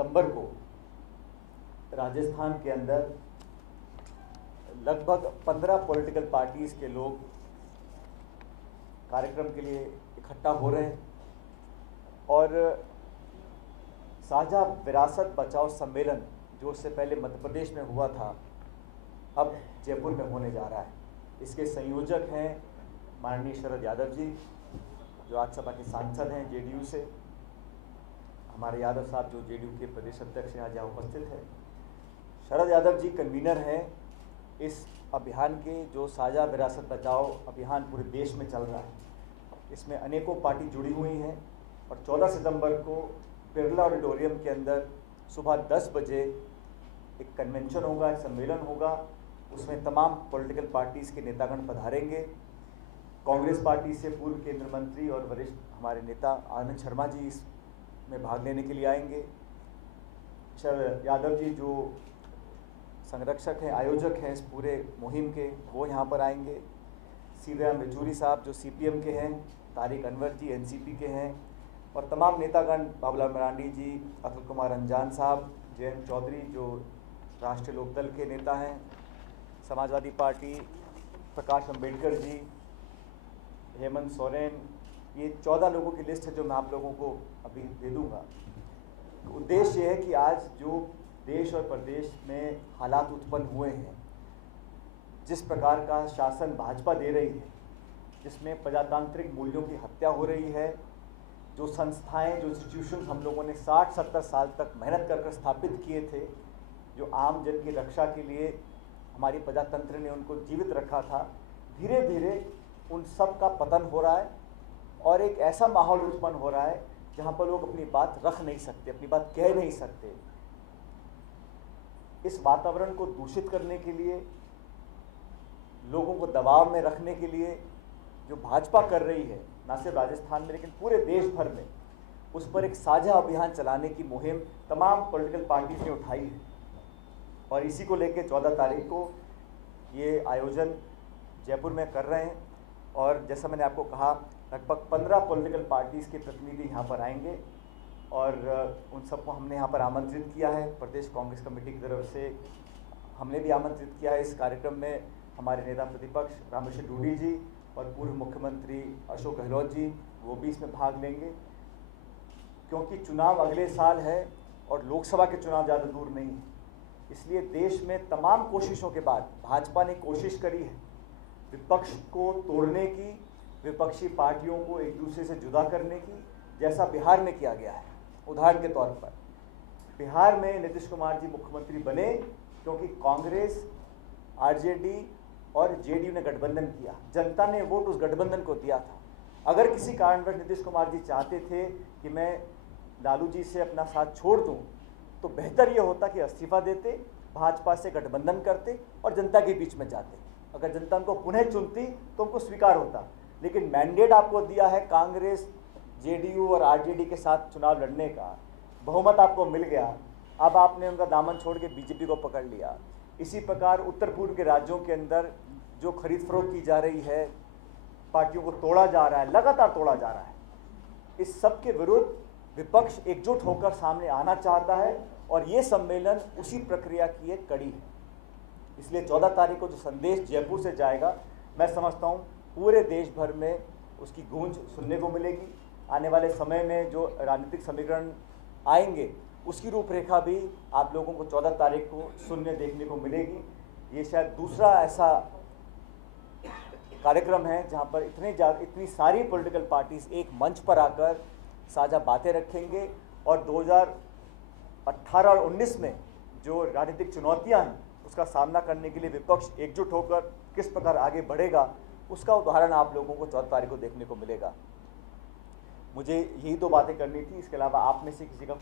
सितंबर को राजस्थान के अंदर लगभग 15 पॉलिटिकल पार्टीज़ के लोग कार्यक्रम के लिए इकट्ठा हो रहे हैं और साझा विरासत बचाओ सम्मेलन जो उससे पहले मध्य प्रदेश में हुआ था अब जयपुर में होने जा रहा है। इसके संयोजक हैं माननीय शरद यादव जी जो राज्यसभा के सांसद हैं जेडीयू से, हमारे यादव साहब जो जेडीयू के प्रदेश अध्यक्ष हैं आज यहाँ उपस्थित हैं। शरद यादव जी कन्वीनर हैं इस अभियान के जो साझा विरासत बचाओ अभियान पूरे देश में चल रहा है। इसमें अनेकों पार्टी जुड़ी हुई हैं और 14 सितंबर को बिरला ऑडिटोरियम के अंदर सुबह 10 बजे एक कन्वेंशन होगा, एक सम्मेलन होगा। उसमें तमाम पॉलिटिकल पार्टीज़ के नेतागण पधारेंगे। कांग्रेस पार्टी से पूर्व केंद्रीय मंत्री और वरिष्ठ हमारे नेता आनंद शर्मा जी इसमें भाग लेने के लिए आएंगे। शरद यादव जी जो संरक्षक हैं, आयोजक हैं इस पूरे मुहिम के, वो यहाँ पर आएंगे। सीताराम येचुरी साहब जो सीपीएम के हैं, तारिक अनवर जी एनसीपी के हैं और तमाम नेतागण, बाबूलाल मरांडी जी, अतुल कुमार अंजान साहब, जयंत चौधरी जो राष्ट्रीय लोकदल के नेता हैं, समाजवादी पार्टी, प्रकाश अंबेडकर जी, हेमंत सोरेन, ये 14 लोगों की लिस्ट है जो मैं आप लोगों को अभी दे दूँगा। उद्देश्य ये है कि आज जो देश और प्रदेश में हालात उत्पन्न हुए हैं, जिस प्रकार का शासन भाजपा दे रही है, जिसमें प्रजातांत्रिक मूल्यों की हत्या हो रही है, जो संस्थाएं, जो इंस्टीट्यूशन हम लोगों ने 60-70 साल तक मेहनत कर स्थापित किए थे, जो आम जन की रक्षा के लिए हमारी प्रजातंत्र ने उनको जीवित रखा था, धीरे धीरे उन सब का पतन हो रहा है और एक ऐसा माहौल उत्पन्न हो रहा है जहां पर लोग अपनी बात रख नहीं सकते, अपनी बात कह नहीं सकते। इस वातावरण को दूषित करने के लिए, लोगों को दबाव में रखने के लिए जो भाजपा कर रही है, ना सिर्फ राजस्थान में लेकिन पूरे देश भर में, उस पर एक साझा अभियान चलाने की मुहिम तमाम पॉलिटिकल पार्टीज ने उठाई है और इसी को लेकर 14 तारीख को ये आयोजन जयपुर में कर रहे हैं। और जैसा मैंने आपको कहा, लगभग 15 पॉलिटिकल पार्टीज़ के प्रतिनिधि यहाँ पर आएंगे और उन सबको हमने यहाँ पर आमंत्रित किया है। प्रदेश कांग्रेस कमेटी की तरफ से हमने भी आमंत्रित किया है। इस कार्यक्रम में हमारे नेता प्रतिपक्ष रामेश्वर डूडी जी और पूर्व मुख्यमंत्री अशोक गहलोत जी, वो भी इसमें भाग लेंगे, क्योंकि चुनाव अगले साल है और लोकसभा के चुनाव ज़्यादा दूर नहीं है। इसलिए देश में तमाम कोशिशों के बाद भाजपा ने कोशिश करी है विपक्ष को तोड़ने की, विपक्षी पार्टियों को एक दूसरे से जुदा करने की, जैसा बिहार में किया गया है। उदाहरण के तौर पर बिहार में नीतीश कुमार जी मुख्यमंत्री बने क्योंकि कांग्रेस, आरजेडी और जेडीयू ने गठबंधन किया। जनता ने वोट उस गठबंधन को दिया था। अगर किसी कारणवश नीतीश कुमार जी चाहते थे कि मैं लालू जी से अपना साथ छोड़ दूं, तो बेहतर ये होता कि इस्तीफा देते, भाजपा से गठबंधन करते और जनता के बीच में जाते। अगर जनता उनको पुनः चुनती तो उनको स्वीकार होता। लेकिन मैंडेट आपको दिया है कांग्रेस, जेडीयू और आरजेडी के साथ चुनाव लड़ने का, बहुमत आपको मिल गया, अब आपने उनका दामन छोड़ के बीजेपी को पकड़ लिया। इसी प्रकार उत्तर पूर्व के राज्यों के अंदर जो खरीद फरोख्त की जा रही है, पार्टियों को तोड़ा जा रहा है, लगातार तोड़ा जा रहा है। इस सब के विरुद्ध विपक्ष एकजुट होकर सामने आना चाहता है और ये सम्मेलन उसी प्रक्रिया की एक कड़ी है। इसलिए 14 तारीख को जो संदेश जयपुर से जाएगा, मैं समझता हूँ पूरे देश भर में उसकी गूंज सुनने को मिलेगी। आने वाले समय में जो राजनीतिक समीकरण आएंगे उसकी रूपरेखा भी आप लोगों को 14 तारीख को सुनने देखने को मिलेगी। ये शायद दूसरा ऐसा कार्यक्रम है जहाँ पर इतनी सारी पॉलिटिकल पार्टीज एक मंच पर आकर साझा बातें रखेंगे और 2018 और 19 में जो राजनीतिक चुनौतियाँ हैं उसका सामना करने के लिए विपक्ष एकजुट होकर किस प्रकार आगे बढ़ेगा, उसका उदाहरण आप लोगों को 14 तारीख को देखने को मिलेगा। मुझे यही दो बातें करनी थी, इसके अलावा आप में से किसी का